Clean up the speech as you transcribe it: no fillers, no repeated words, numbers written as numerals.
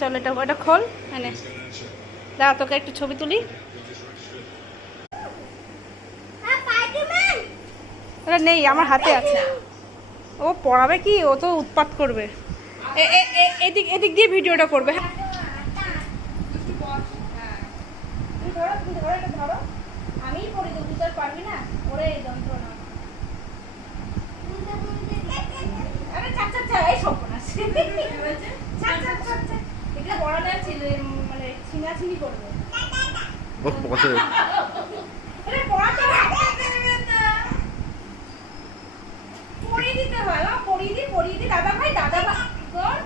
চল এটা খোল এনে দাঁড়া তোকে একটু ছবি তুলি। ওটা নেই আমার হাতে আছে। ও পড়াবে কি, ও তো উৎপাত করবে। এদিক এদিক দিয়ে ভিডিওটা করবে। ধরো আমিই পড়ি তো, তুই তো পারবি না ওরে যন্ত্রণা। আরে চাক চাক চাক এই সব না চাক চাক চাক চাক এটা পড়ালে ছিল মানে ছিনাছিনি করবে। ও পছন্দ আরে পড়াতে পড়িয়ে দিতে হয়, পড়িয়ে দি দাদা ভাই গড